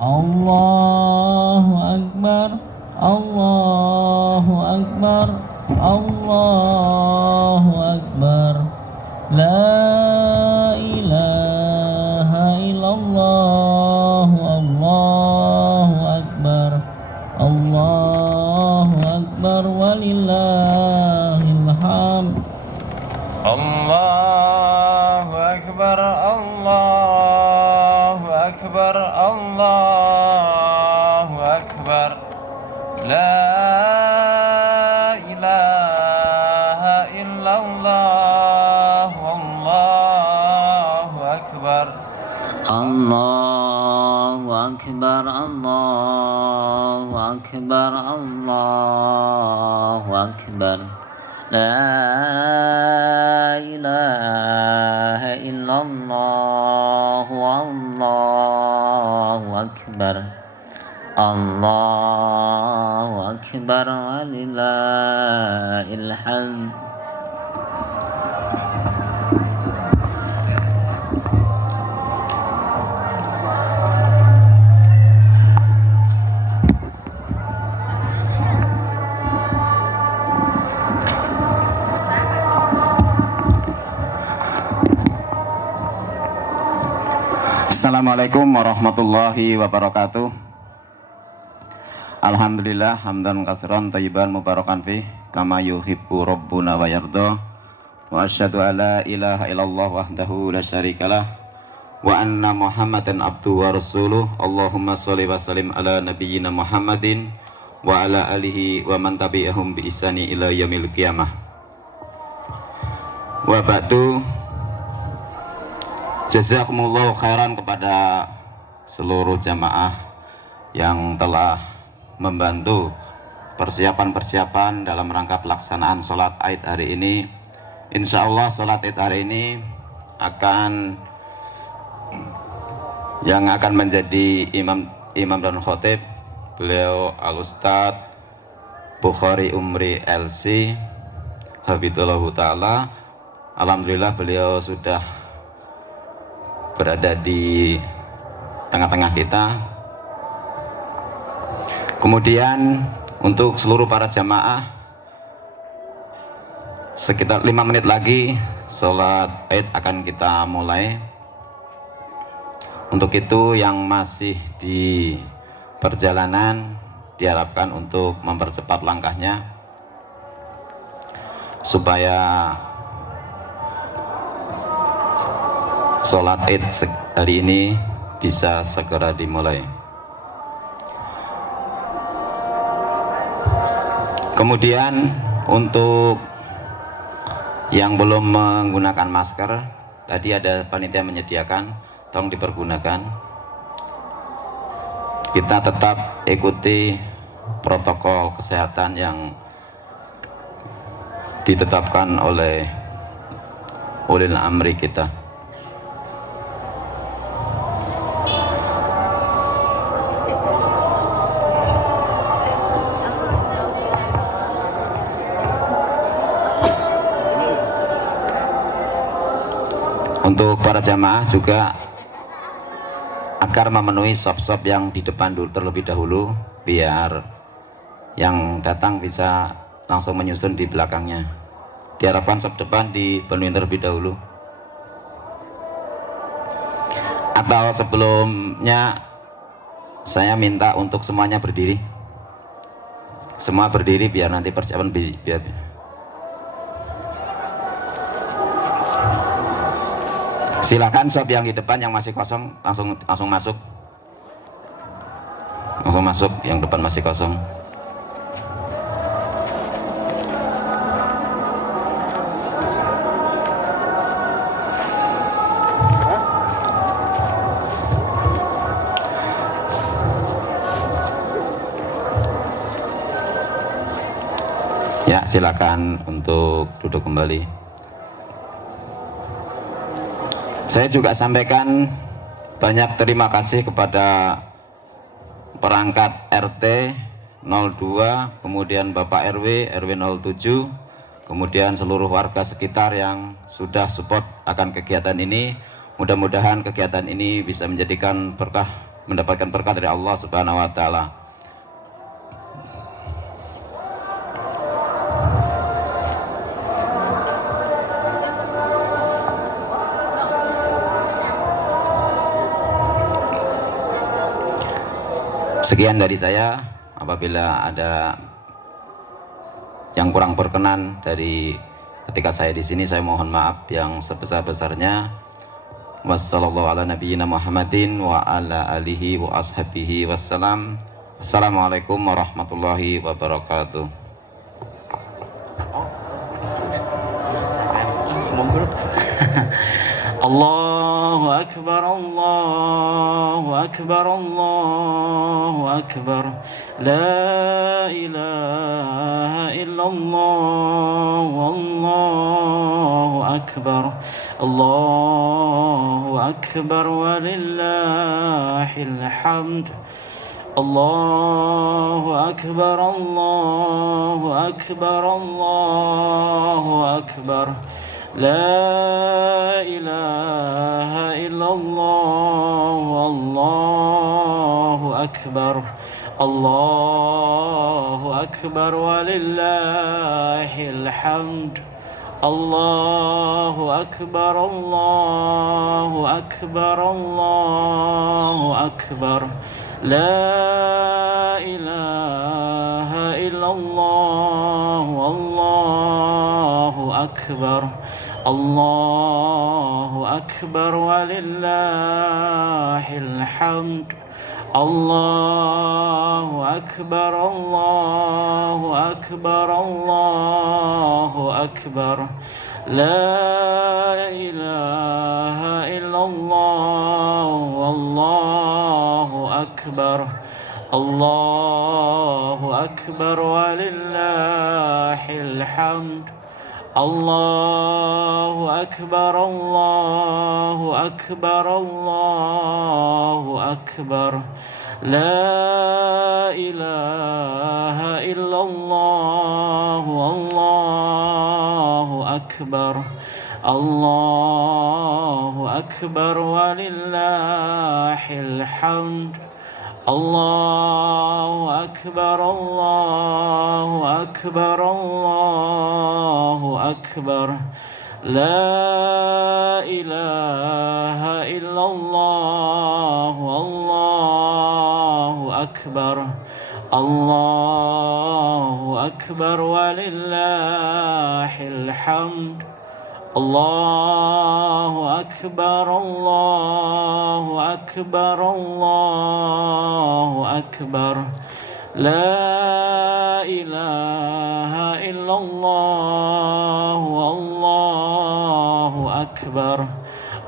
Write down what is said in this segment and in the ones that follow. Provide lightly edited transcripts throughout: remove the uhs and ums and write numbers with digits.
Allahu Akbar, Allahu Akbar, Allahu Akbar. La ilaha illallah, Allahu Akbar, Allahu Akbar, walillahil hamd. Allahu Akbar, Allahu Akbar, Allahu Akbar. La ilaha illallah, Allahu Akbar. Allahu Akbar, Allahu Akbar, Allahu Akbar. La ilaha illallah, Allahu Akbar, Allahu Akbar, walillahil hamd. Assalamualaikum warahmatullahi wabarakatuh. Alhamdulillah hamdan katsiran thayyiban mubarakan fi kama yuhibbu rabbuna wa yarda. Wa asyhadu alla ilaha illallah wahdahu la syarikalah wa anna Muhammadan abduhu wa rasuluh. Allahumma sholli wa sallim ala nabiyyina Muhammadin wa ala alihi wa man tabi'ahum bi ihsani ila yaumil qiyamah. Wa ba'du. Jazakumullah khairan kepada seluruh jamaah yang telah membantu persiapan-persiapan dalam rangka pelaksanaan sholat Id hari ini. Insya Allah sholat Id hari ini yang akan menjadi imam dan khotib beliau Al-Ustadz Bukhari Umri LC Habibullah Ta'ala. Alhamdulillah beliau sudah berada di tengah-tengah kita. Kemudian untuk seluruh para jamaah, sekitar 5 menit lagi sholat Id akan kita mulai. Untuk itu yang masih di perjalanan diharapkan untuk mempercepat langkahnya supaya sholat Id hari ini bisa segera dimulai. Kemudian untuk yang belum menggunakan masker, tadi ada panitia menyediakan, tolong dipergunakan. Kita tetap ikuti protokol kesehatan yang ditetapkan oleh ulil amri kita. Untuk para jamaah juga agar memenuhi sop-sop yang di depan terlebih dahulu, biar yang datang bisa langsung menyusun di belakangnya. Diharapkan sop depan dipenuhi terlebih dahulu. Atau sebelumnya saya minta untuk semuanya berdiri. Semua berdiri biar nanti persiapan biar. Silakan sop yang di depan yang masih kosong langsung masuk. Langsung masuk yang depan masih kosong. Ya, silakan untuk duduk kembali. Saya juga sampaikan banyak terima kasih kepada perangkat RT 02, kemudian Bapak RW 07, kemudian seluruh warga sekitar yang sudah support akan kegiatan ini. Mudah-mudahan kegiatan ini bisa menjadikan berkah mendapatkan berkah dari Allah Subhanahu wa taala. Sekian dari saya. Apabila ada yang kurang berkenan dari ketika saya di sini, saya mohon maaf yang sebesar-besarnya. Wassallallahu ala nabiyyina Muhammadin wa ala alihi wa ashabihi wassalam. Assalamualaikum warahmatullahi wabarakatuh. Allahu akbar, Allahu akbar, Allahu akbar. La ilaha illallah, wallahu akbar. Allahu akbar walillahil hamd. Allahu akbar, Allahu akbar, Allahu akbar. La ilaha illallah, wallahu akbar. Allahu akbar walillahil hamd. Allahu akbar, Allahu akbar, Allahu akbar. La ilaha illallah, wallahu akbar. Allahu akbar walillahil hamd. Allahu akbar, Allahu akbar, Allahu akbar. La ilaha illallah, wallahu akbar. Allahu akbar walillahil hamd. Allahu akbar, Allahu akbar, Allahu akbar. La ilaha illallah, wallahu akbar. Allahu akbar walillahil hamd. Allahu akbar, Allahu akbar, Allahu akbar. La ilaha illallah, wallahu akbar. Allahu akbar walillahil hamd. Allahu akbar, Allahu akbar, Allahu akbar. La ilaha illallah, wallahu akbar.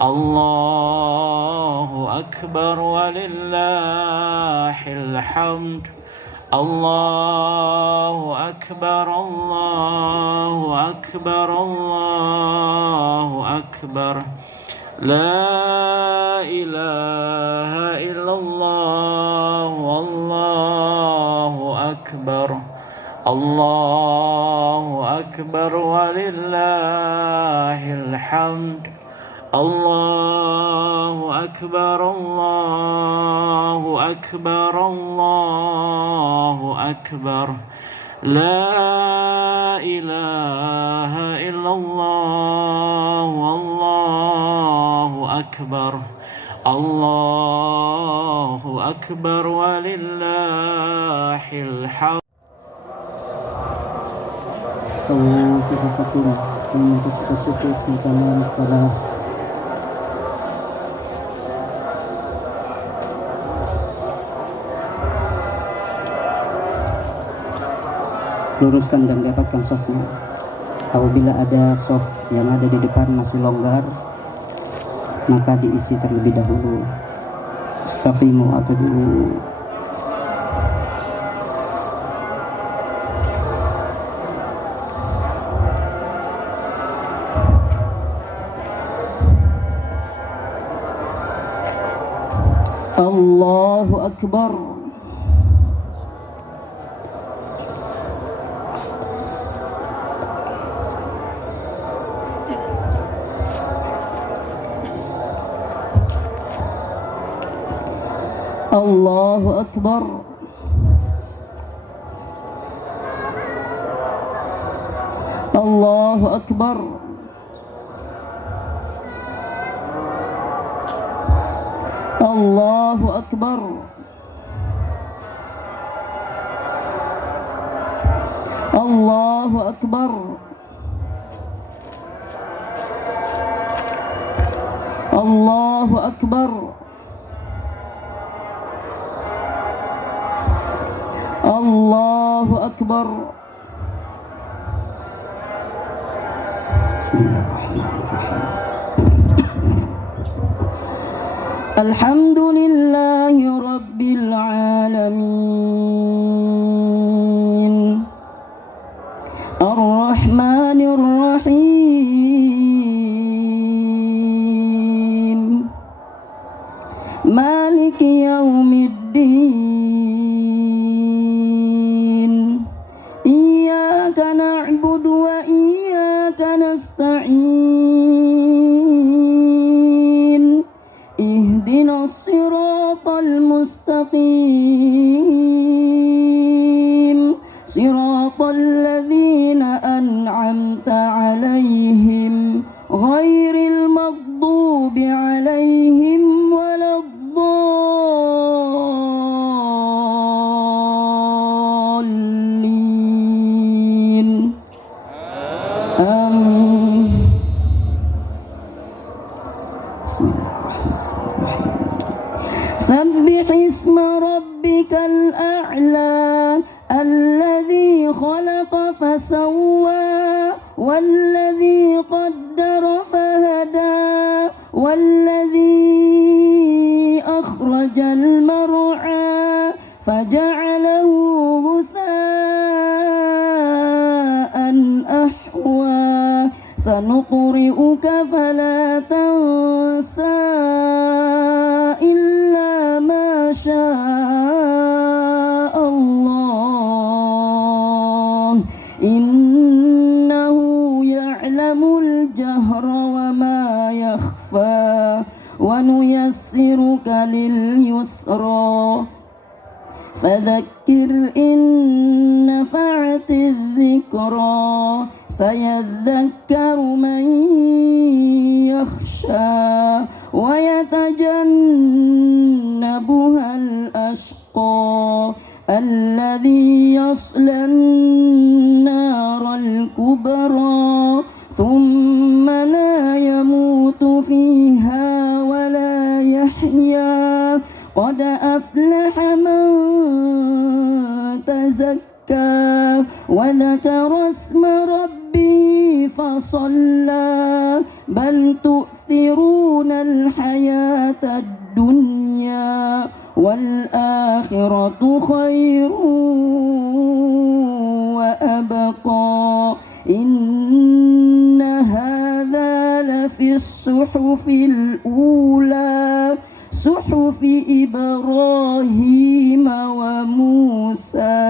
Allahu akbar walillahil hamd. Allahu akbar, Allahu akbar, Allahu akbar. La ilaha illallah, wallahu akbar. Allahu akbar walillahil hamd. Allahu akbar, Allahu akbar, Allahu akbar. La ilaha illallah, wallahu akbar. Allahu akbar walillahil hamd. Kalau kita patung untuk bersyukur tentang salah. Luruskan dan rapatkan softnya. Apabila ada soft yang ada di depan masih longgar, maka diisi terlebih dahulu. Istaqimu atau dulu. Allahu Akbar. الله أكبر. الله أكبر. الله أكبر. الله أكبر. الله أكبر. الله أكبر. بسم الله الرحمن الرحيم. الحمد لله رب العالمين الرحمن الرحيم مالك يوم الدين إياك نعبد وإياك نستعين اهدنا الصراط المستقيم صراط الذين أنعمت عليهم غير المغضوب عليهم ولا الضالين آمين. بسم الله الرحمن الرحيم. سبح اسم ربك الأعلى الذي خلق فسوى والذي قدر فهدى والذي أخرج المرعى فجعله غثاء أحوى سنقرئك فلا تنسى إلا ما شاء الله إنه يعلم الجهر وما يخفى ونيسرك لليسرى فذكر إن نفعت الذكرى سيذكر من يخشى ويتجنبها الأشقى الذي يصلى النار الكبرى ثم لا يموت فيها ولا يحيا قد أفلح من تزكى وذكر اسم ربه فصلى بل تؤثرون الحياة الدنيا والآخرة خير وأبقى إن هذا لفي الصحف الأولى صحف إبراهيم وموسى.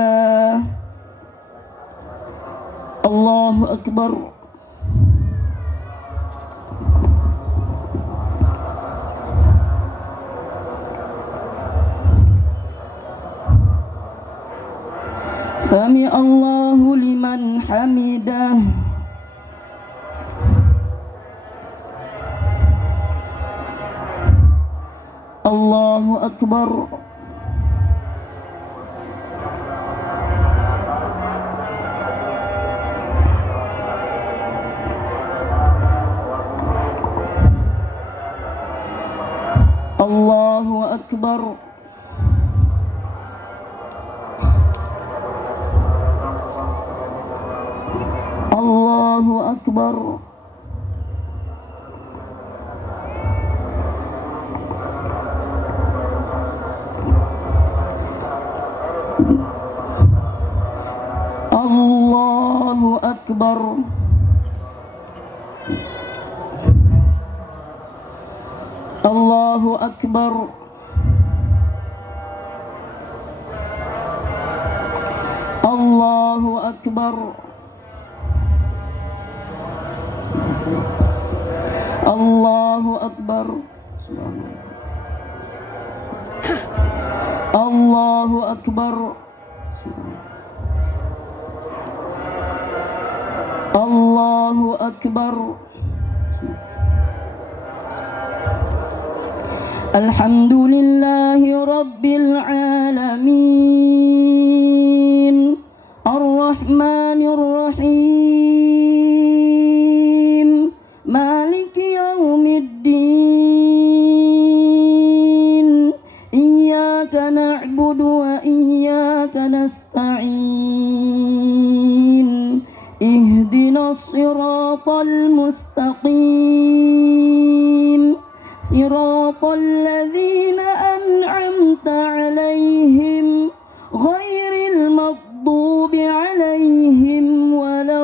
الله أكبر. سمع الله لمن حمده. الله أكبر. الله أكبر. الله أكبر. الله أكبر. الله أكبر. الله أكبر. الله أكبر. Allahu Akbar. Allahu Akbar. Alhamdulillahi Rabbil Alamin, Ar-Rahmanir Rahim, Maliki Yawmiddin, Iyyaka na'budu wa iyyaka nasta'in, Ihdinas siratal mustaqim, Siratal ladzina an'amta 'alaihim ghairil maghdubi 'alaihim waladdallin.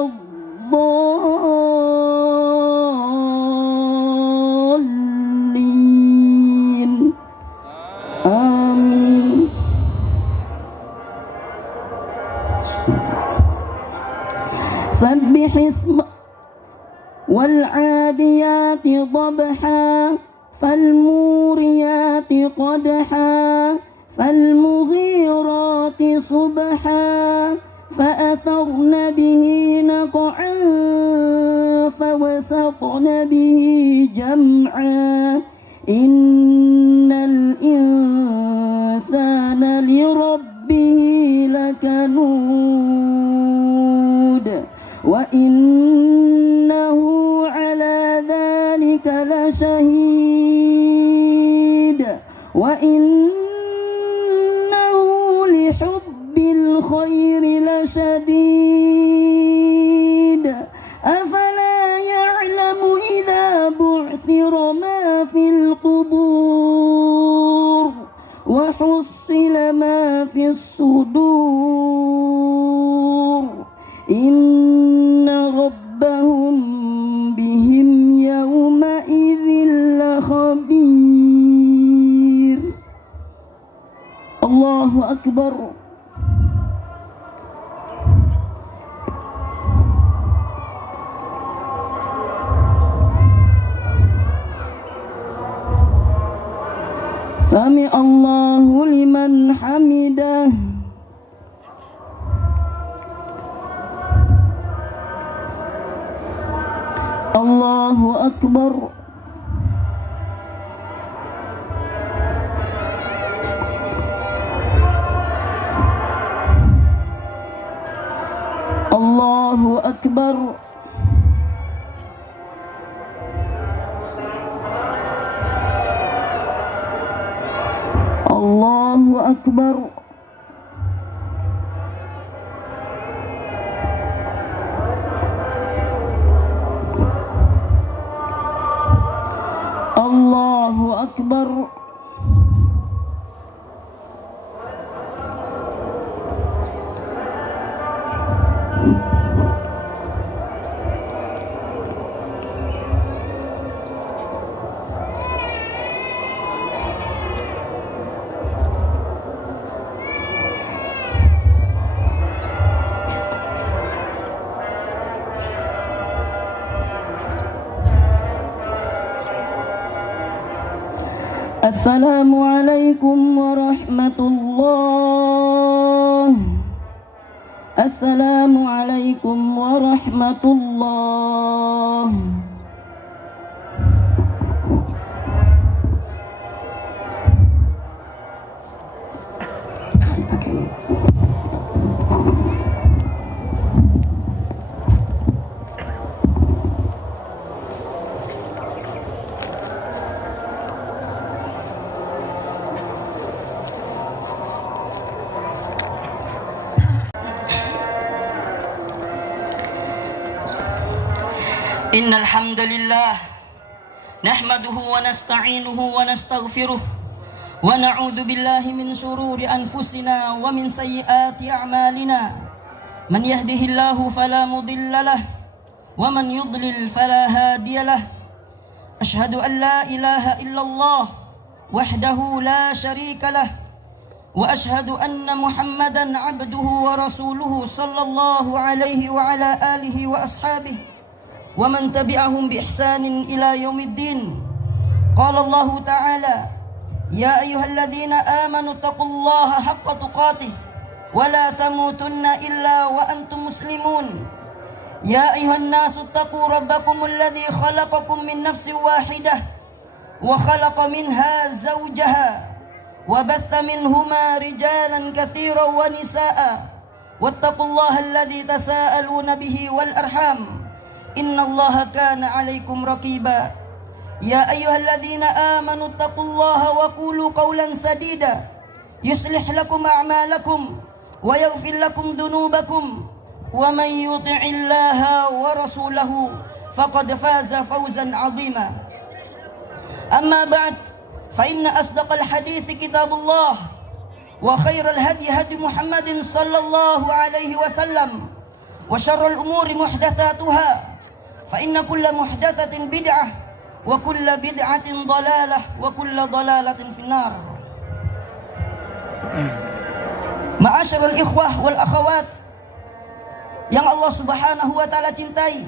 Amin. Sabbih isma wal 'adiyati dhabha فالموريات قدحا فالمغيرات صبحا فأثرن به نقعا فوسطن به جمعا إن الإنسان لربه لكنود وإنه على ذلك لشهيد وإنه لحب الخير لشديد أفلا يعلم إذا بعثر ما في القبور وحصل ما في الصدور إن ربهم بهم يومئذ لخبير. الله أكبر. سمع الله لمن حمده. الله أكبر. الله أكبر. الله أكبر. الله أكبر. السلام عليكم ورحمة الله. السلام عليكم ورحمة الله. إن الحمد لله نحمده ونستعينه ونستغفره ونعوذ بالله من شرور أنفسنا ومن سيئات أعمالنا من يهده الله فلا مضل له ومن يضلل فلا هادي له أشهد أن لا إله إلا الله وحده لا شريك له وأشهد أن محمدا عبده ورسوله صلى الله عليه وعلى آله وأصحابه ومن تبعهم بإحسان إلى يوم الدين. قال الله تعالى يا أيها الذين آمنوا اتقوا الله حق تقاته ولا تموتن إلا وأنتم مسلمون يا أيها الناس اتقوا ربكم الذي خلقكم من نفس واحدة وخلق منها زوجها وبث منهما رجالا كثيرا ونساء واتقوا الله الذي تساءلون به والأرحام إن الله كان عليكم رقيبا يا أيها الذين آمنوا اتقوا الله وقولوا قولا سديدا يصلح لكم أعمالكم ويغفر لكم ذنوبكم ومن يطع الله ورسوله فقد فاز فوزا عظيما أما بعد فإن أصدق الحديث كتاب الله وخير الهدي هدي محمد صلى الله عليه وسلم وشر الأمور محدثاتها فإن كل محدثة بدعة وكل بدعة ضلالة وكل ضلالة في النار. Ma'asyiral ikhwah wal akhawat yang Allah Subhanahu wa taala cintai,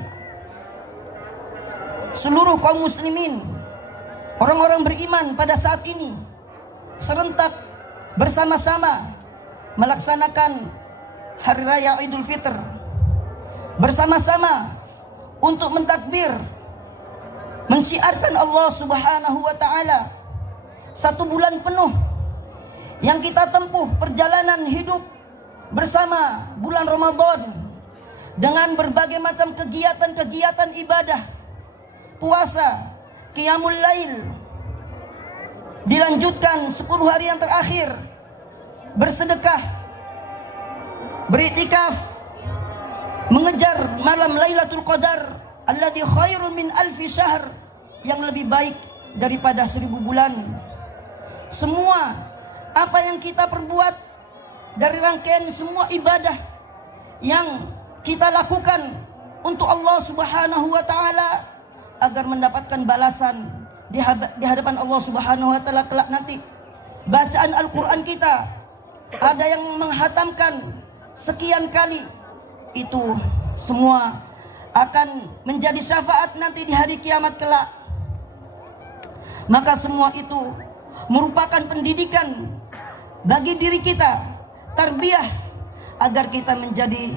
seluruh kaum muslimin, orang-orang beriman pada saat ini serentak bersama-sama melaksanakan hari raya Idul Fitr, bersama-sama untuk mentakbir, mensyiarkan Allah Subhanahu wa taala. Satu bulan penuh yang kita tempuh perjalanan hidup bersama bulan Ramadan dengan berbagai macam kegiatan-kegiatan ibadah, puasa, qiyamul lail, dilanjutkan 10 hari yang terakhir bersedekah, beriktikaf, mengejar malam Lailatul Qadar alladzi khairun min alfi syahr, yang lebih baik daripada 1000 bulan. Semua apa yang kita perbuat dari rangkaian semua ibadah yang kita lakukan untuk Allah Subhanahu wa taala agar mendapatkan balasan di hadapan Allah Subhanahu wa taala kelak nanti. Bacaan Al-Qur'an kita, ada yang menghatamkan sekian kali, itu semua akan menjadi syafaat nanti di hari kiamat kelak. Maka semua itu merupakan pendidikan bagi diri kita, tarbiyah agar kita menjadi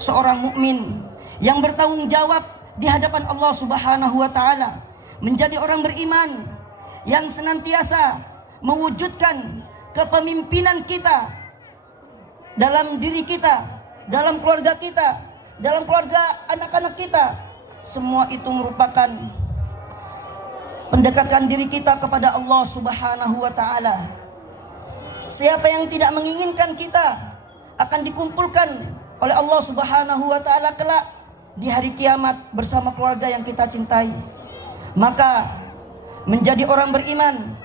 seorang mukmin yang bertanggung jawab di hadapan Allah Subhanahu wa taala, menjadi orang beriman yang senantiasa mewujudkan kepemimpinan kita dalam diri kita, dalam keluarga kita, dalam keluarga anak-anak kita. Semua itu merupakan mendekatkan diri kita kepada Allah Subhanahu wa taala. Siapa yang tidak menginginkan kita akan dikumpulkan oleh Allah Subhanahu wa taala kelak di hari kiamat bersama keluarga yang kita cintai. Maka menjadi orang beriman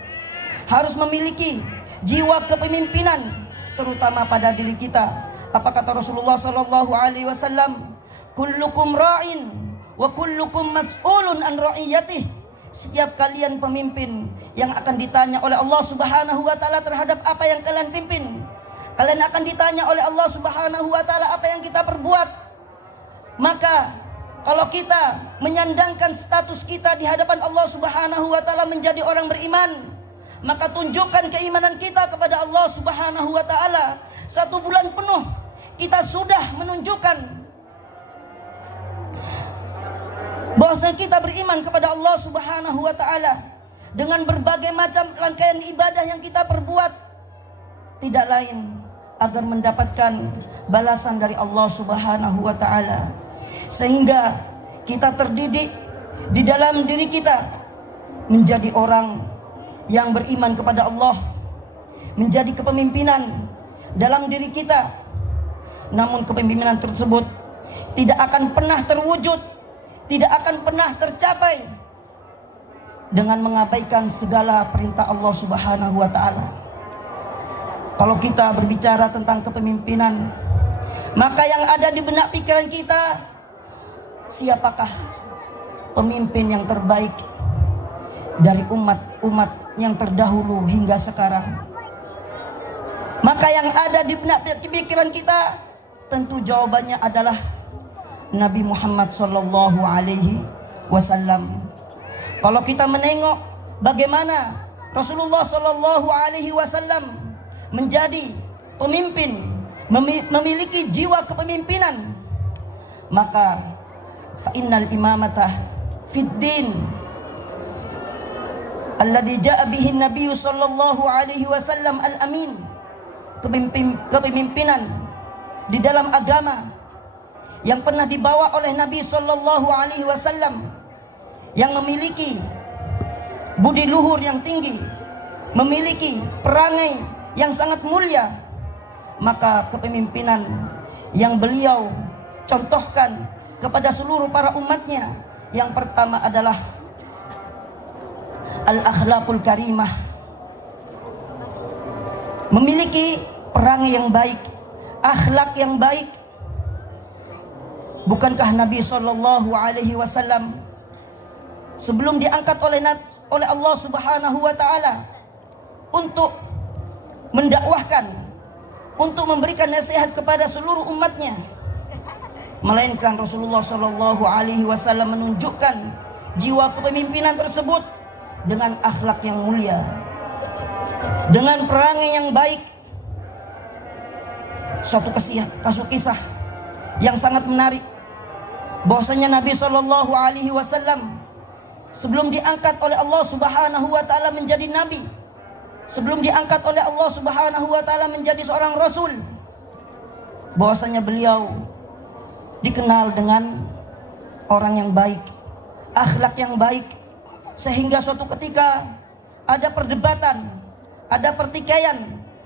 harus memiliki jiwa kepemimpinan, terutama pada diri kita. Apa kata Rasulullah sallallahu alaihi wasallam? Kullukum ra'in wa kullukum mas'ulun an ra'iyatihi. Setiap kalian pemimpin yang akan ditanya oleh Allah Subhanahu wa taala terhadap apa yang kalian pimpin. Kalian akan ditanya oleh Allah Subhanahu wa taala apa yang kita perbuat. Maka kalau kita menyandangkan status kita di hadapan Allah Subhanahu wa taala menjadi orang beriman, maka tunjukkan keimanan kita kepada Allah Subhanahu wa taala. 1 bulan penuh kita sudah menunjukkan bahwasanya kita beriman kepada Allah Subhanahu wa taala dengan berbagai macam rangkaian ibadah yang kita perbuat, tidak lain agar mendapatkan balasan dari Allah Subhanahu wa taala. Sehingga kita terdidik di dalam diri kita menjadi orang yang beriman kepada Allah, menjadi kepemimpinan dalam diri kita. Namun kepemimpinan tersebut tidak akan pernah terwujud, tidak akan pernah tercapai dengan mengabaikan segala perintah Allah Subhanahu wa taala. Kalau kita berbicara tentang kepemimpinan, maka yang ada di benak pikiran kita, siapakah pemimpin yang terbaik dari umat-umat yang terdahulu hingga sekarang? Maka yang ada di benak pikiran kita, tentu jawabannya adalah Nabi Muhammad sallallahu alaihi wasallam. Kalau kita menengok bagaimana Rasulullah Shallallahu Alaihi Wasallam menjadi pemimpin, memiliki jiwa kepemimpinan, maka fa innal imamata fid din alladhi ja'a bihi Nabi sallallahu alaihi wasallam al-amin. Kepemimpinan di dalam agama yang pernah dibawa oleh Nabi sallallahu alaihi wasallam, yang memiliki budi luhur yang tinggi, memiliki perangai yang sangat mulia, maka kepemimpinan yang beliau contohkan kepada seluruh para umatnya, yang pertama adalah al-akhlaqul karimah, memiliki perangai yang baik, akhlak yang baik. Bukankah Nabi Shallallahu Alaihi Wasallam sebelum diangkat oleh Allah Subhanahu Wa Taala untuk mendakwahkan, untuk memberikan nasihat kepada seluruh umatnya, melainkan Rasulullah Shallallahu Alaihi Wasallam menunjukkan jiwa kepemimpinan tersebut dengan akhlak yang mulia, dengan perangai yang baik. Suatu kisah yang sangat menarik, bahwasanya Nabi Shallallahu Alaihi Wasallam sebelum diangkat oleh Allah Subhanahu Wa Taala menjadi nabi, sebelum diangkat oleh Allah Subhanahu Wa Taala menjadi seorang rasul, bahwasanya beliau dikenal dengan orang yang baik, akhlak yang baik, sehingga suatu ketika ada perdebatan, ada pertikaian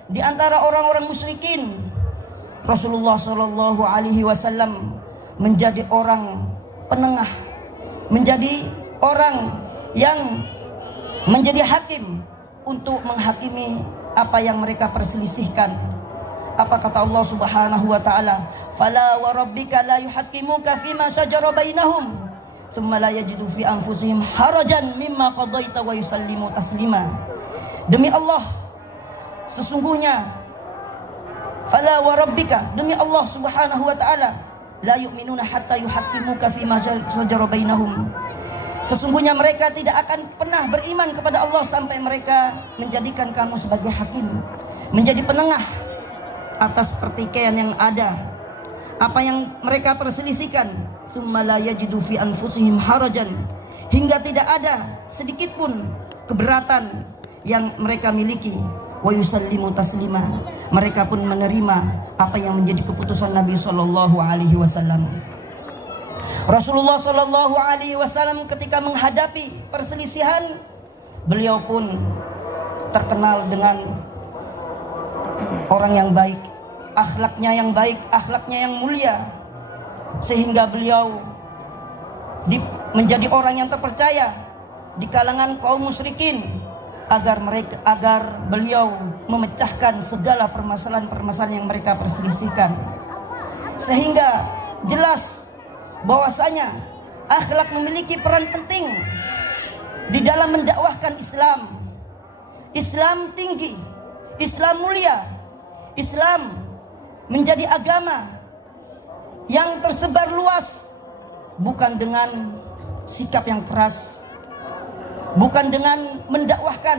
di antara orang-orang musyrikin. Rasulullah Shallallahu Alaihi Wasallam menjadi orang penengah, menjadi orang yang menjadi hakim untuk menghakimi apa yang mereka perselisihkan. Apa kata Allah Subhanahu Wa Taala? Fala wa rabbika la yuhakkimuka fima shajara bainahum thumma la yajidu fi anfusihim harajan mimma qadaita wa yusallimu taslima. Demi Allah, sesungguhnya, fala wa rabbika, demi Allah Subhanahu Wa Taala, la yu'minuna hatta yuhakkimuka fima shajara bainahum. Sesungguhnya mereka tidak akan pernah beriman kepada Allah sampai mereka menjadikan kamu sebagai hakim, menjadi penengah atas pertikaian yang ada, apa yang mereka perselisihkan. Tsumma la yajidu fi anfusihim harajan, hingga tidak ada sedikit pun keberatan yang mereka miliki. Wa yusallimu taslima, mereka pun menerima apa yang menjadi keputusan Nabi Sallallahu Alaihi Wasallam. Rasulullah Sallallahu Alaihi Wasallam ketika menghadapi perselisihan, beliau pun terkenal dengan orang yang baik, akhlaknya yang baik, akhlaknya yang mulia, sehingga beliau menjadi orang yang terpercaya di kalangan kaum musyrikin, agar beliau memecahkan segala permasalahan-permasalahan yang mereka perselisihkan, sehingga jelas bahwasanya akhlak memiliki peran penting di dalam mendakwahkan Islam. Islam tinggi, Islam mulia, Islam menjadi agama yang tersebar luas, bukan dengan sikap yang keras, bukan dengan mendakwahkan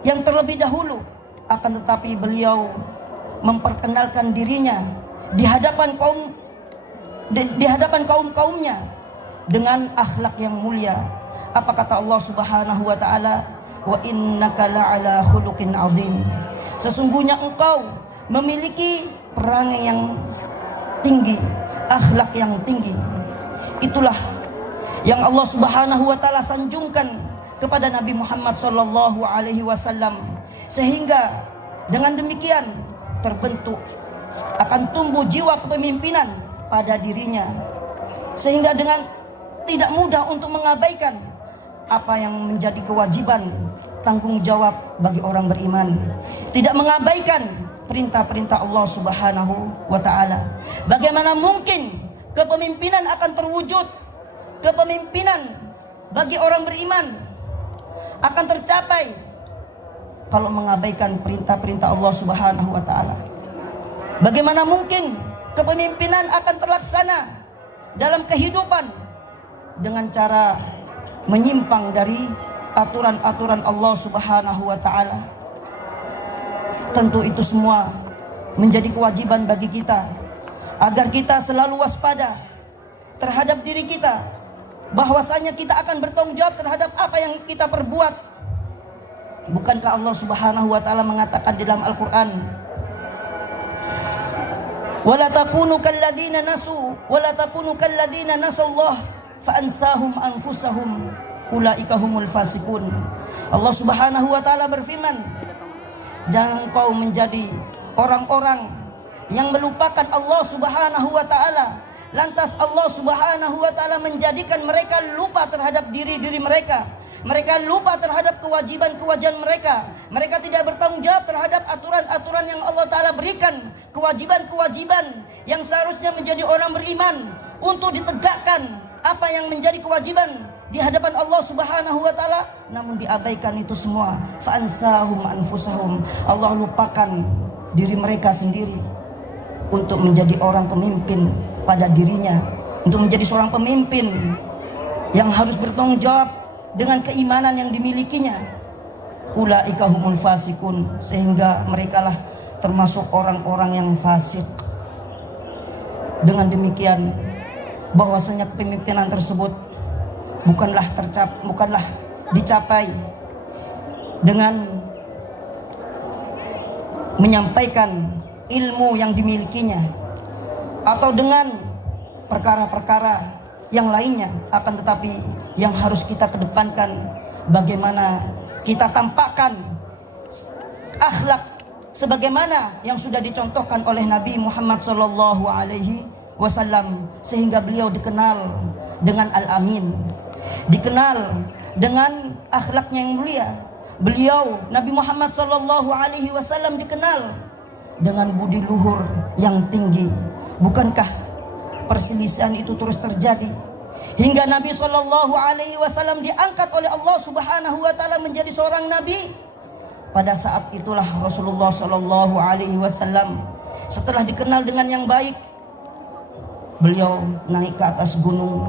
yang terlebih dahulu, akan tetapi beliau memperkenalkan dirinya di hadapan kaum-kaumnya dengan akhlak yang mulia. Apa kata Allah Subhanahu Wa Taala? Wa innaka la'ala khuluqin 'adzim. Sesungguhnya engkau memiliki perangai yang tinggi, akhlak yang tinggi. Itulah yang Allah Subhanahu Wa Taala sanjungkan kepada Nabi Muhammad Sallallahu Alaihi Wasallam, sehingga dengan demikian terbentuk, akan tumbuh jiwa kepemimpinan pada dirinya, sehingga dengan tidak mudah untuk mengabaikan apa yang menjadi kewajiban, tanggung jawab bagi orang beriman, tidak mengabaikan perintah-perintah Allah Subhanahu Wa Taala. Bagaimana mungkin kepemimpinan akan terwujud, kepemimpinan bagi orang beriman akan tercapai kalau mengabaikan perintah-perintah Allah Subhanahu Wa Taala? Bagaimana mungkin kepemimpinan akan terlaksana dalam kehidupan dengan cara menyimpang dari aturan-aturan Allah Subhanahu wa taala. Tentu itu semua menjadi kewajiban bagi kita agar kita selalu waspada terhadap diri kita, bahwasanya kita akan bertanggung jawab terhadap apa yang kita perbuat. Bukankah Allah Subhanahu wa taala mengatakan di dalam Al-Qur'an, "Wala takunu kalladzina nasu, wala takunu kalladzina nasallah fa ansahum anfusahum ulaika humul fasikun." Allah Subhanahu wa taala berfirman, jangan kau menjadi orang-orang yang melupakan Allah Subhanahu wa taala, lantas Allah Subhanahu wa taala menjadikan mereka lupa terhadap diri-diri mereka. Mereka lupa terhadap kewajiban-kewajiban mereka. Mereka tidak bertanggung jawab terhadap aturan-aturan yang Allah taala berikan, kewajiban-kewajiban yang seharusnya menjadi orang beriman untuk ditegakkan apa yang menjadi kewajiban di hadapan Allah Subhanahu wa taala, namun diabaikan itu semua. Fa ansahum anfusahum, Allah lupakan diri mereka sendiri untuk menjadi orang pemimpin pada dirinya, untuk menjadi seorang pemimpin yang harus bertanggung jawab dengan keimanan yang dimilikinya. Ulaika humul fasikun, sehingga merekalah termasuk orang-orang yang fasik. Dengan demikian, bahwasanya kepemimpinan tersebut bukanlah dicapai dengan menyampaikan ilmu yang dimilikinya atau dengan perkara-perkara yang lainnya, akan tetapi yang harus kita kedepankan bagaimana kita tampakkan akhlak sebagaimana yang sudah dicontohkan oleh Nabi Muhammad sallallahu alaihi wasallam, sehingga beliau dikenal dengan Al-Amin, dikenal dengan akhlaknya yang mulia. Beliau Nabi Muhammad sallallahu alaihi wasallam dikenal dengan budi luhur yang tinggi. Bukankah perselisihan itu terus terjadi hingga Nabi sallallahu alaihi wasallam diangkat oleh Allah Subhanahu wa taala menjadi seorang nabi? Pada saat itulah Rasulullah sallallahu alaihi wasallam setelah dikenal dengan yang baik, beliau naik ke atas gunung.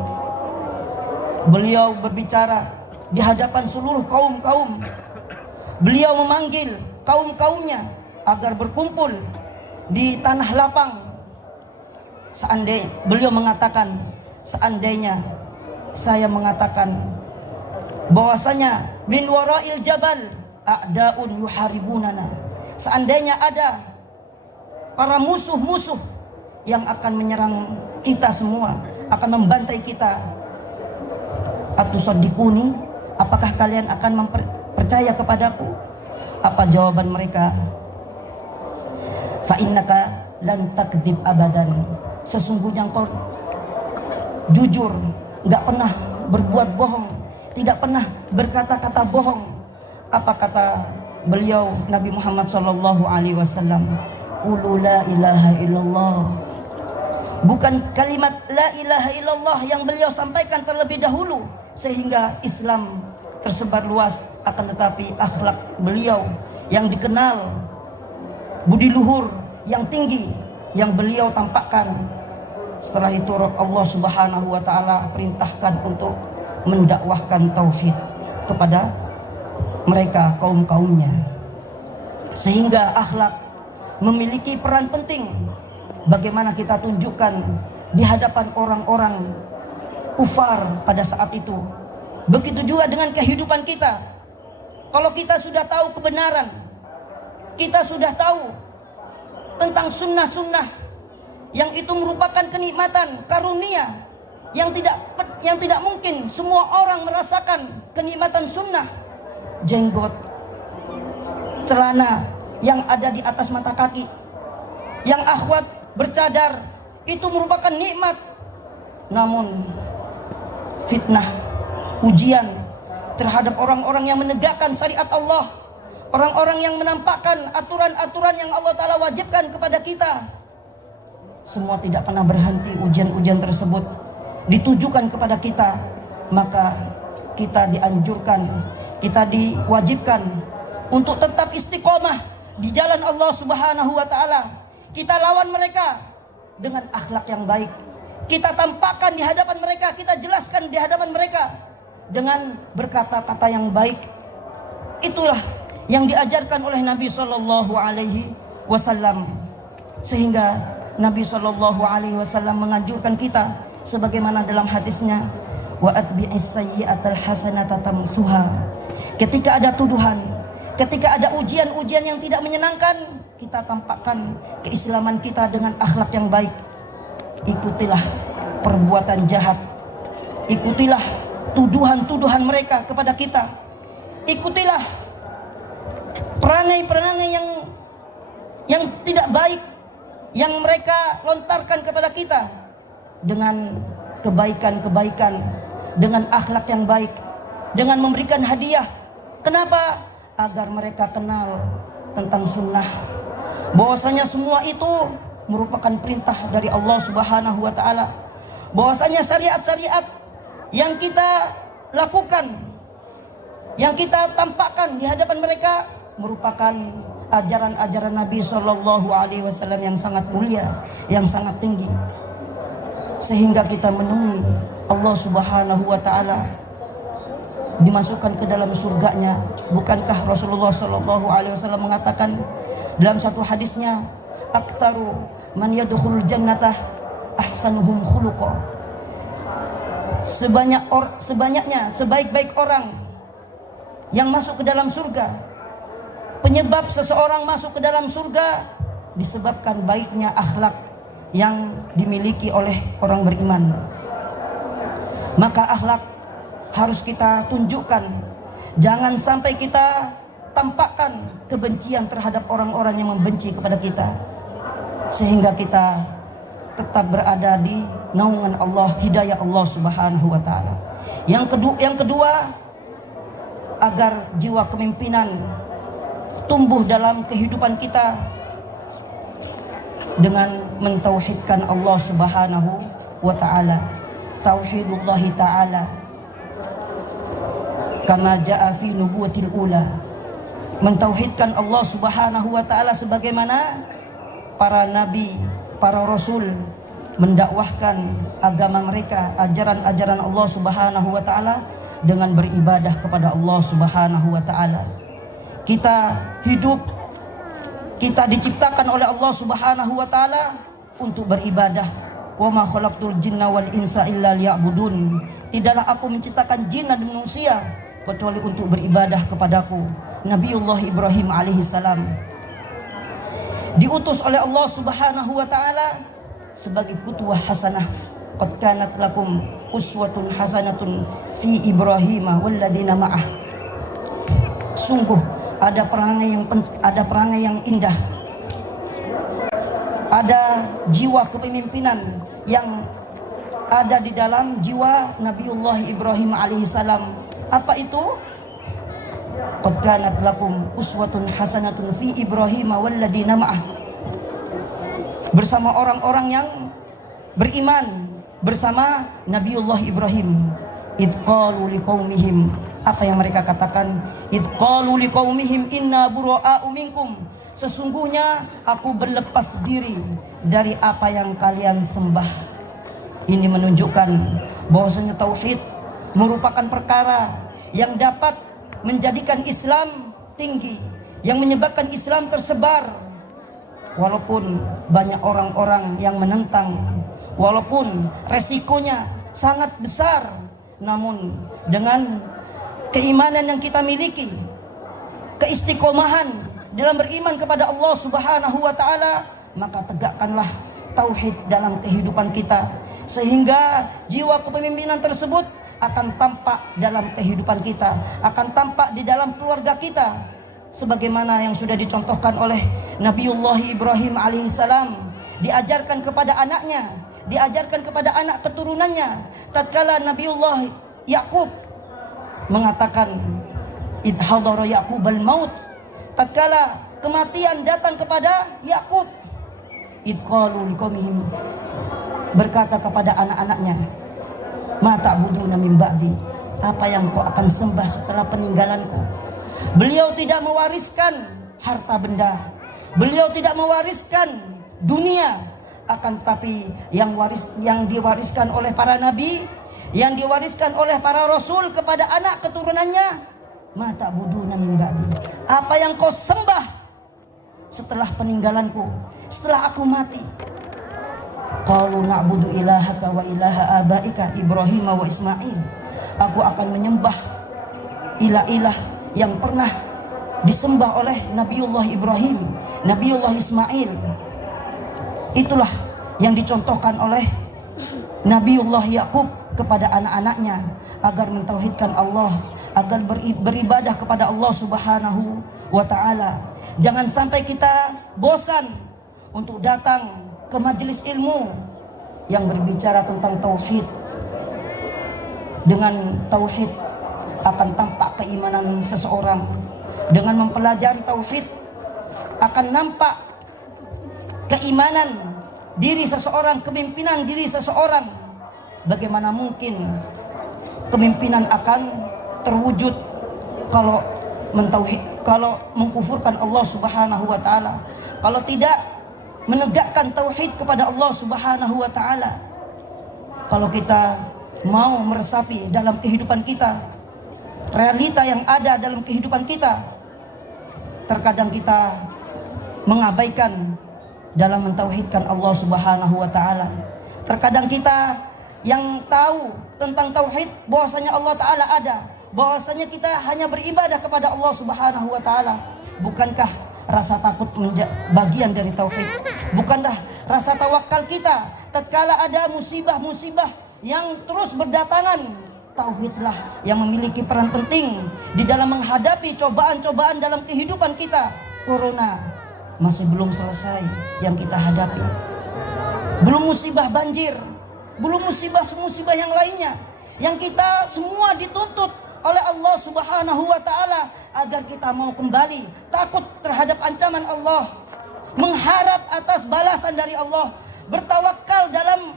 Beliau berbicara di hadapan seluruh kaum-kaum. Beliau memanggil kaum-kaumnya agar berkumpul di tanah lapang. Seandainya beliau mengatakan, seandainya saya mengatakan bahwasanya min warail jabal a'daun yuharibunana, seandainya ada para musuh-musuh yang akan menyerang kita semua, akan membantai kita, atusaddiquni, apakah kalian akan percaya kepadaku? Apa jawaban mereka? Fa innaka lan takdzib abadan, sesungguhnya engkau jujur, enggak pernah berbuat bohong, tidak pernah berkata-kata bohong. Apa kata beliau Nabi Muhammad sallallahu alaihi wasallam? Qulu la ilaha illallah. Bukan kalimat la ilaha illallah yang beliau sampaikan terlebih dahulu sehingga Islam tersebar luas, akan tetapi akhlak beliau yang dikenal, budi luhur yang tinggi yang beliau tampakkan. Setelah itu Allah Subhanahu wa taala perintahkan untuk mendakwahkan tauhid kepada mereka, kaum-kaumnya, sehingga akhlak memiliki peran penting. Bagaimana kita tunjukkan di hadapan orang-orang kufar pada saat itu. Begitu juga dengan kehidupan kita. Kalau kita sudah tahu kebenaran, kita sudah tahu tentang sunnah-sunnah yang itu merupakan kenikmatan, karunia yang tidak mungkin semua orang merasakan kenikmatan sunnah. Jenggot, celana yang ada di atas mata kaki, yang akhwat bercadar, itu merupakan nikmat. Namun fitnah, ujian terhadap orang-orang yang menegakkan syariat Allah, orang-orang yang menampakkan aturan-aturan yang Allah Ta'ala wajibkan kepada kita, semua tidak pernah berhenti. Ujian-ujian tersebut ditujukan kepada kita, maka kita dianjurkan, kita diwajibkan untuk tetap istiqomah di jalan Allah Subhanahu wa taala. Kita lawan mereka dengan akhlak yang baik. Kita tampakkan di hadapan mereka, kita jelaskan di hadapan mereka dengan berkata-kata yang baik. Itulah yang diajarkan oleh Nabi Shallallahu Alaihi Wasallam, sehingga Nabi Shallallahu Alaihi Wasallam menganjurkan kita sebagaimana dalam hadisnya, wa atbi'is sayyi'atal hasanata tamtuha. Ketika ada tuduhan, ketika ada ujian-ujian yang tidak menyenangkan, kita tampakkan keislaman kita dengan akhlak yang baik. Ikutilah perbuatan jahat, ikutilah tuduhan-tuduhan mereka kepada kita, ikutilah perangai-perangai yang tidak baik yang mereka lontarkan kepada kita dengan kebaikan-kebaikan, dengan akhlak yang baik, dengan memberikan hadiah. Kenapa? Agar mereka kenal tentang sunnah, bahwasanya semua itu merupakan perintah dari Allah Subhanahu wa Ta'ala, bahwasanya syariat-syariat yang kita lakukan, yang kita tampakkan di hadapan mereka merupakan ajaran-ajaran Nabi Shallallahu Alaihi Wasallam yang sangat mulia, yang sangat tinggi, sehingga kita menemui Allah Subhanahu wa Ta'ala, dimasukkan ke dalam surganya. Bukankah Rasulullah Shallallahu Alaihi Wasallam mengatakan dalam satu hadisnya, aktsaru man yadkhulul jannatah ahsanuhum khuluqa. Sebanyaknya, sebaik-baik orang yang masuk ke dalam surga, penyebab seseorang masuk ke dalam surga disebabkan baiknya akhlak yang dimiliki oleh orang beriman. Maka akhlak harus kita tunjukkan, jangan sampai kita tampakkan kebencian terhadap orang-orang yang membenci kepada kita, sehingga kita tetap berada di naungan Allah, hidayah Allah Subhanahu wa Ta'ala. Yang kedua, agar jiwa kepemimpinan tumbuh dalam kehidupan kita dengan mentauhidkan Allah Subhanahu wa Ta'ala, tauhidullahi ta'ala, karena ja'a fi nubuwatil ula, mentauhidkan Allah Subhanahu wa Ta'ala sebagaimana para nabi, para rasul mendakwahkan agama mereka, ajaran-ajaran Allah Subhanahu wa Ta'ala dengan beribadah kepada Allah Subhanahu wa Ta'ala. Kita hidup, kita diciptakan oleh Allah Subhanahu wa Ta'ala untuk beribadah. Wa ma khalaqtul jinna wal insa illa liya'budun. Tidaklah aku menciptakan jin dan manusia kecuali untuk beribadah kepadaku. Nabiullah Ibrahim alaihi salam diutus oleh Allah Subhanahu wa Ta'ala sebagai qudwah hasanah. Qad kanat lakum uswatun hasanatun fi Ibrahim walladzina ma'ah. Sungguh ada perangai yang indah, ada jiwa kepemimpinan yang ada di dalam jiwa Nabiullah Ibrahim alaihissalam. Apa itu? Qad kanat lakum uswatun hasanatun fi Ibrahim walladzina ma'ah. Bersama orang-orang yang beriman bersama Nabiullah Ibrahim. Idh qalu liqaumihim, apa yang mereka katakan? Idh qalu liqaumihim inna bura'a'u minkum, sesungguhnya aku berlepas diri dari apa yang kalian sembah. Ini menunjukkan bahwasanya tauhid merupakan perkara yang dapat menjadikan Islam tinggi, yang menyebabkan Islam tersebar. Walaupun banyak orang-orang yang menentang, walaupun resikonya sangat besar, namun dengan keimanan yang kita miliki, keistiqomahan dalam beriman kepada Allah Subhanahu wa Ta'ala, maka tegakkanlah tauhid dalam kehidupan kita, sehingga jiwa kepemimpinan tersebut akan tampak dalam kehidupan kita, akan tampak di dalam keluarga kita, sebagaimana yang sudah dicontohkan oleh Nabiullah Ibrahim alaihissalam, diajarkan kepada anaknya, diajarkan kepada anak keturunannya. Tatkala Nabiullah Yakub mengatakan idh hadara Yaqubal maut, tatkala kematian datang kepada Yakub, idh qalu liqaumihim, berkata kepada anak-anaknya, ma ta'buduna min ba'di, apa yang kau akan sembah setelah peninggalanku. Beliau tidak mewariskan harta benda, beliau tidak mewariskan dunia, akan tapi yang diwariskan oleh para nabi, yang diwariskan oleh para rasul kepada anak keturunannya. Ma ta'buduna min ba'di, apa yang kau sembah setelah peninggalanku, setelah aku mati. Qalu na'budu ilahaka wa ilaha abaika Ibrahim wa Ismail, aku akan menyembah ilah-ilah yang pernah disembah oleh Nabiullah Ibrahim, Nabiullah Ismail. Itulah yang dicontohkan oleh Nabiullah Yakub kepada anak-anaknya agar mentauhidkan Allah, agar beribadah kepada Allah Subhanahu wa ta'ala. Jangan sampai kita bosan untuk datang ke majelis ilmu yang berbicara tentang tauhid. Dengan tauhid akan tampak keimanan seseorang. Dengan mempelajari tauhid akan nampak keimanan diri seseorang, kepemimpinan diri seseorang. Bagaimana mungkin kepemimpinan akan terwujud kalau mentauhid, kalau mengkufurkan Allah Subhanahu wa taala, kalau tidak menegakkan tauhid kepada Allah Subhanahu wa taala. Kalau kita mau meresapi dalam kehidupan kita, realita yang ada dalam kehidupan kita, terkadang kita mengabaikan dalam mentauhidkan Allah Subhanahu wa taala. Terkadang kita yang tahu tentang tauhid bahwasanya Allah taala ada, bahwasanya kita hanya beribadah kepada Allah Subhanahu wa taala. Bukankah rasa takut bagian dari tauhid? Bukankah rasa tawakal kita tatkala ada musibah-musibah yang terus berdatangan? Tauhidlah yang memiliki peran penting di dalam menghadapi cobaan-cobaan dalam kehidupan kita. Corona masih belum selesai yang kita hadapi. Belum musibah banjir, belum musibah-musibah yang lainnya yang kita semua dituntut oleh Allah Subhanahu wa taala agar kita mau kembali takut terhadap ancaman Allah, mengharap atas balasan dari Allah, bertawakal dalam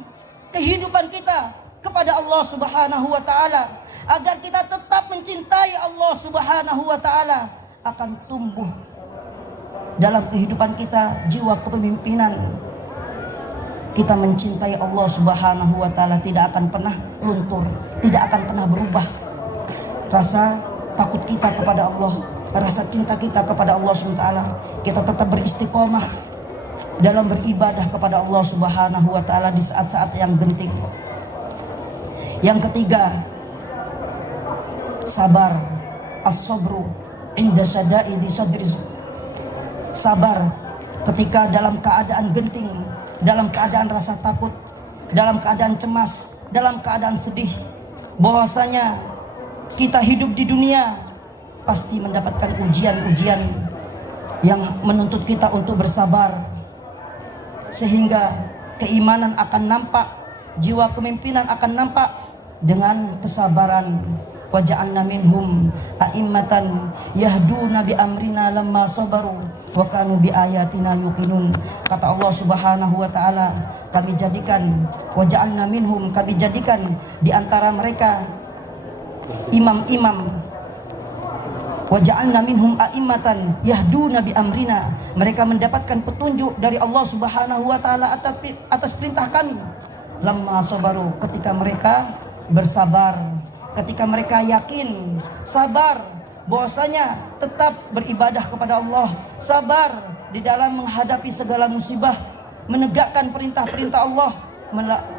kehidupan kita kepada Allah Subhanahu wa taala agar kita tetap mencintai Allah Subhanahu wa taala. Akan tumbuh dalam kehidupan kita jiwa kepemimpinan. Kita mencintai Allah Subhanahu wa taala tidak akan pernah luntur, tidak akan pernah berubah. Rasa takut kita kepada Allah, rasa cinta kita kepada Allah SWT, kita tetap beristiqomah dalam beribadah kepada Allah Subhanahu wa taala di saat-saat yang genting. Yang ketiga, sabar, as-sabru inda syada'idi sadri. Sabar ketika dalam keadaan genting, dalam keadaan rasa takut, dalam keadaan cemas, dalam keadaan sedih, bahwasanya kita hidup di dunia pasti mendapatkan ujian-ujian yang menuntut kita untuk bersabar, sehingga keimanan akan nampak, jiwa kepemimpinan akan nampak dengan kesabaran. Wa ja'alna minhum a'immatan yahduna bi amrina lamma sabaru wa kanu bi ayatina yuqinun. Kata Allah Subhanahu wa taala, kami jadikan, wa ja'alna minhum, kami jadikan di antara mereka imam-imam, wa ja'alna minhum a'immatan yahduna bi amrina, mereka mendapatkan petunjuk dari Allah Subhanahu wa taala atas perintah kami. Lamma sabaru, ketika mereka bersabar, ketika mereka yakin, sabar bahwasanya tetap beribadah kepada Allah, sabar di dalam menghadapi segala musibah, menegakkan perintah-perintah Allah,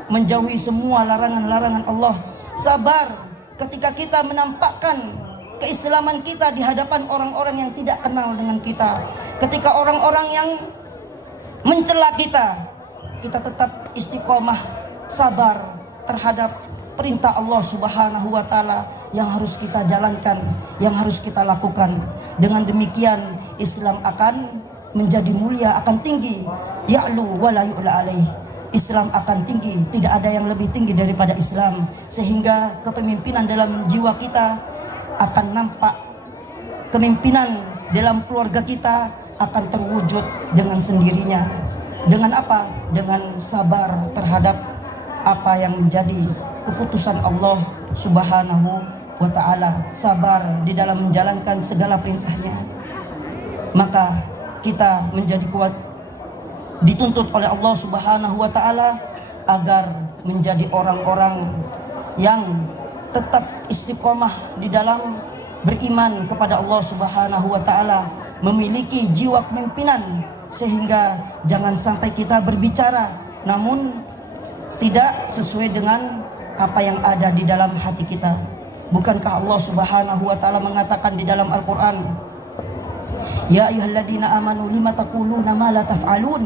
menjauhi semua larangan-larangan Allah, sabar ketika kita menampakkan keislaman kita di hadapan orang-orang yang tidak kenal dengan kita, ketika orang-orang yang mencela kita, kita tetap istiqomah, sabar terhadap perintah Allah Subhanahu wa taala yang harus kita jalankan, yang harus kita lakukan. Dengan demikian Islam akan menjadi mulia, akan tinggi. Ya'lu wa la yu'la alaih. Islam akan tinggi, tidak ada yang lebih tinggi daripada Islam, sehingga kepemimpinan dalam jiwa kita akan nampak, kepemimpinan dalam keluarga kita akan terwujud dengan sendirinya. Dengan apa? Dengan sabar terhadap apa yang menjadi keputusan Allah Subhanahu wa ta'ala, sabar di dalam menjalankan segala perintahnya. Maka kita menjadi kuat, dituntut oleh Allah Subhanahu wa ta'ala agar menjadi orang-orang yang tetap istiqomah di dalam beriman kepada Allah Subhanahu wa taala, memiliki jiwa kepemimpinan, sehingga jangan sampai kita berbicara namun tidak sesuai dengan apa yang ada di dalam hati kita. Bukankah Allah Subhanahu wa taala mengatakan di dalam Al-Qur'an, ya ayyuhalladzina amanu lima taquluna ma la taf'alun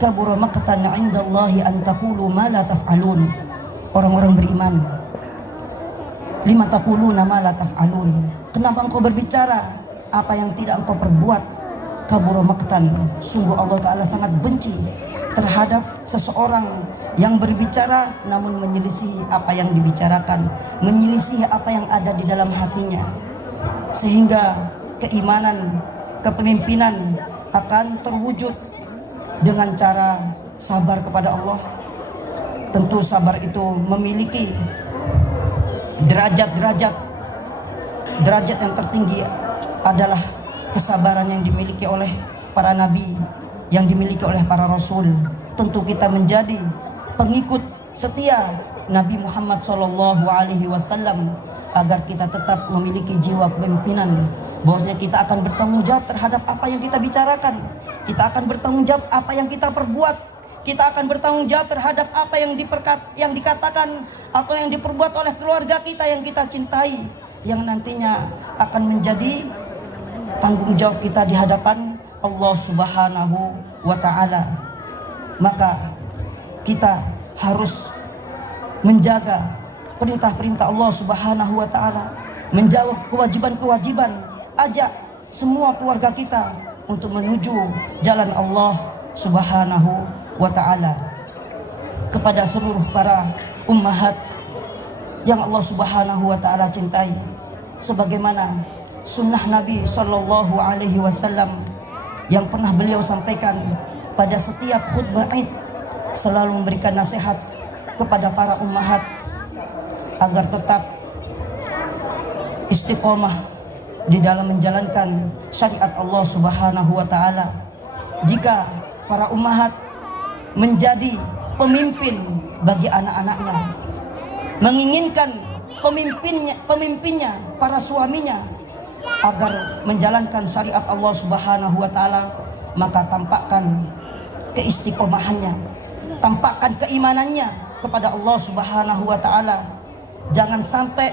kabura maqtan 'indallahi an taqulu ma la taf'alun. Orang-orang beriman, lima taquluna ma la taf'alun, kenapa engkau berbicara apa yang tidak engkau perbuat? Kabura maqtan, sungguh Allah taala sangat benci terhadap seseorang yang berbicara namun menyelisihi apa yang dibicarakan, menyelisihi apa yang ada di dalam hatinya, sehingga keimanan, kepemimpinan akan terwujud dengan cara sabar kepada Allah. Tentu sabar itu memiliki derajat yang tertinggi adalah kesabaran yang dimiliki oleh para nabi, yang dimiliki oleh para rasul. Tentu kita menjadi pengikut setia Nabi Muhammad SAW agar kita tetap memiliki jiwa kepemimpinan, bahwasanya kita akan bertanggung jawab terhadap apa yang kita bicarakan, kita akan bertanggung jawab apa yang kita perbuat, kita akan bertanggung jawab terhadap apa yang dikatakan atau yang diperbuat oleh keluarga kita yang kita cintai, yang nantinya akan menjadi tanggung jawab kita di hadapan Allah Subhanahu wa taala. Maka kita harus menjaga perintah-perintah Allah Subhanahu wa taala, menjawab kewajiban-kewajiban, ajak semua keluarga kita untuk menuju jalan Allah Subhanahu wa taala. Kepada seluruh para ummahat yang Allah Subhanahu wa taala cintai, sebagaimana sunnah Nabi sallallahu alaihi wasallam yang pernah beliau sampaikan pada setiap khutbah Id, selalu memberikan nasihat kepada para ummahat agar tetap istiqomah di dalam menjalankan syariat Allah Subhanahu wa taala. Jika para ummahat menjadi pemimpin bagi anak-anaknya, menginginkan pemimpinnya, para suaminya agar menjalankan syariat Allah Subhanahu wa taala, maka tampakkan keistiqomahannya, tampakkan keimanannya kepada Allah Subhanahu wa taala. Jangan sampai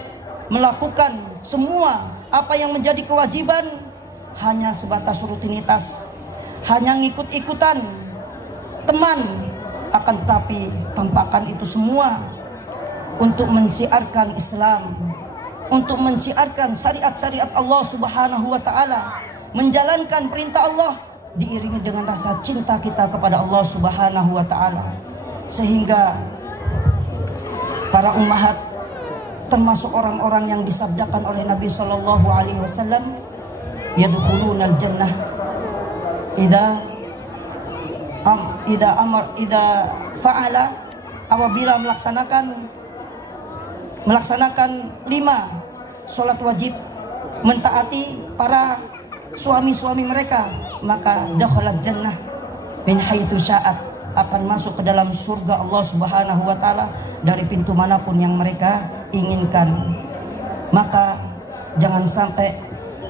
melakukan semua apa yang menjadi kewajiban hanya sebatas rutinitas, hanya ngikut-ikutan teman, akan tetapi tampakkan itu semua untuk mensiarkan Islam, untuk mensiarkan syariat-syariat Allah Subhanahu wa taala, menjalankan perintah Allah diiringi dengan rasa cinta kita kepada Allah Subhanahu wa taala, sehingga para ummahat termasuk orang-orang yang disabdakan oleh Nabi sallallahu alaihi wasallam, yadkhulunal jannah idza fa'ala, apabila melaksanakan 5 sholat wajib, mentaati para suami-suami mereka, maka dakhalat jannah min haitsu sya'at, akan masuk ke dalam surga Allah Subhanahu wa taala dari pintu manapun yang mereka inginkan. Maka jangan sampai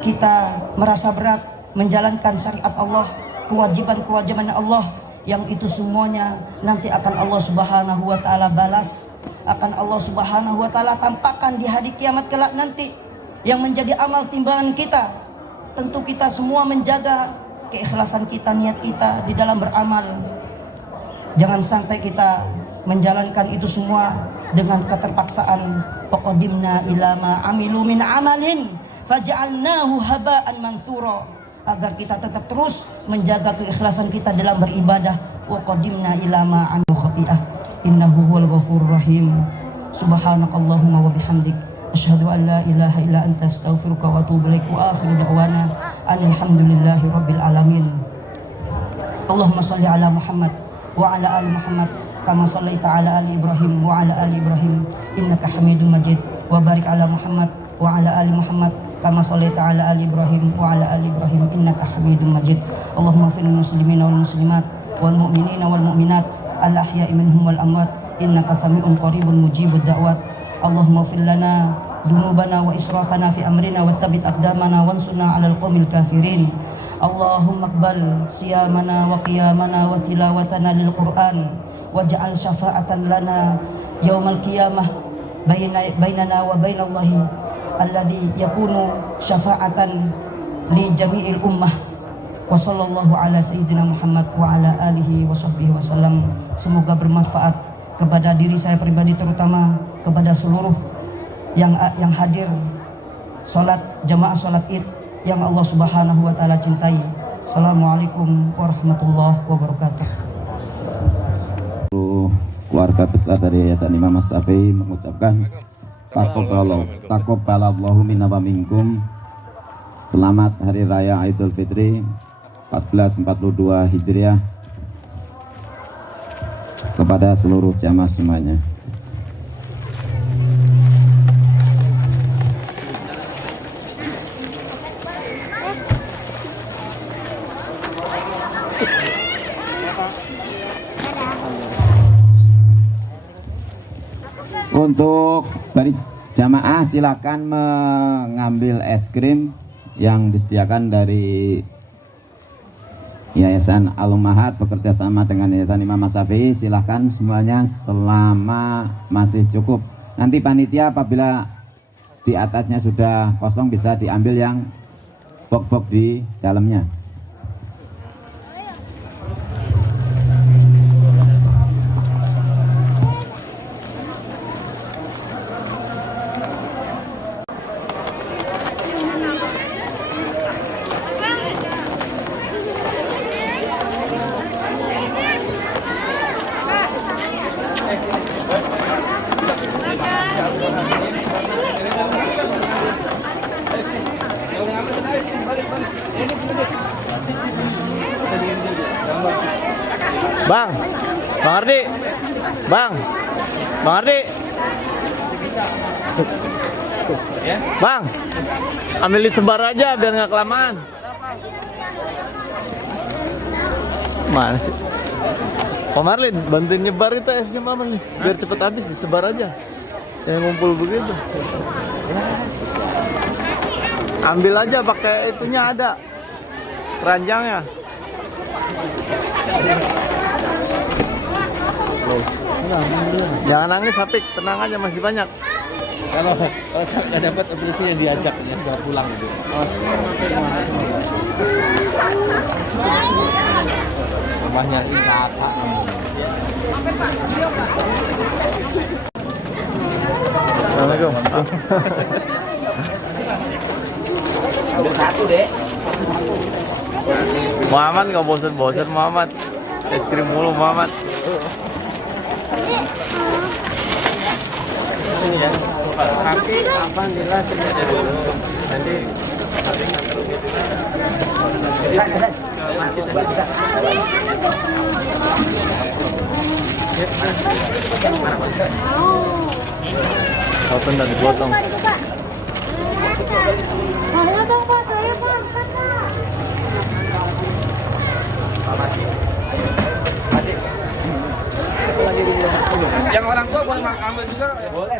kita merasa berat menjalankan syariat Allah, kewajiban-kewajiban Allah, yang itu semuanya nanti akan Allah Subhanahu wa taala balas, akan Allah Subhanahu wa taala tampakkan di hari kiamat kelak nanti, yang menjadi amal timbangan kita. Tentu kita semua menjaga keikhlasan kita, niat kita di dalam beramal. Jangan sampai kita menjalankan itu semua dengan keterpaksaan. Faqadimna ila ma amilu min amalin faj'alnahu haba'an mansura, agar kita tetap terus menjaga keikhlasan kita dalam beribadah. Wa qadimna ila ma amilu khati'ah innahu huwal ghafurur rahim. Subhanakallahumma wa bihamdik asyhadu an la ilaha illa anta astaghfiruka wa atubu ilaik. Wa akhiru da'wana alhamdulillahi rabbil alamin. Allahumma shalli ala Muhammad wa ala ali Muhammad kama shallaita ala ali Ibrahim wa ala ali Ibrahim innaka Hamidum Majid. Wa barik ala Muhammad wa ala ali Muhammad kama shallaita ala ali Ibrahim wa ala ali Ibrahim innaka Hamidum Majid. Allahumma fil muslimina wal muslimat wal mu'minina wal mu'minat al ahya'i minhum wal amwat innaka sami'un qaribun mujibud da'wat. Allahumma fil lana dunubana wa israfana fi amrina wa thabit aqdamana wansurna 'alal qaumil kafirin. Allahumma aqbal siyamana wa qiyamana wa tilawatana lil Qur'an waj'al syafa'atan lana yaumal qiyamah bainana wa bainallahi alladhi yakunu syafa'atan li jami'il ummah. Wa sallallahu ala sayyidina Muhammad wa ala alihi wa sahbihi wasallam. Semoga bermanfaat kepada diri saya pribadi, terutama kepada seluruh yang hadir salat jamaah salat Id yang Allah Subhanahu wa taala cintai. Assalamualaikum warahmatullahi wabarakatuh. Keluarga besar dari Yayasan Imam As-Syafi'i mengucapkan taqabbalallahu minna wa minkum. Selamat Hari Raya Idul Fitri 1442 Hijriah kepada seluruh jamaah semuanya. Untuk dari jamaah silakan mengambil es krim yang disediakan dari Yayasan Al-Ummahat bekerja sama dengan Yayasan Imam As-Syafi'i. Silahkan semuanya selama masih cukup. Nanti panitia apabila di atasnya sudah kosong bisa diambil yang box-box di dalamnya. Bang Ardi, Bang Ardi, Bang, ambil disebar aja biar nggak kelamaan. Mana sih? Pak Marlin, bantuin nyebar itu esnya Mama nih, biar cepet habis, disebar aja. Jangan ngumpul begitu. Ambil aja pakai itunya ada, keranjangnya. Jangan nangis, Hapik, tenang aja, masih banyak. Kalau nggak dapat operasi yang diajak ya udah pulang gitu. Rumahnya ini apa? Assalamualaikum. Ambil satu deh. Muhammad nggak bosan-bosan Muhammad. Es krim mulu Muhammad. Tapi alhamdulillah sudah dulu. Nanti masih Open dan dipotong. Mana dong Pak, saya Pak, angkat Pak. yang orang tua boleh ambil juga? Boleh.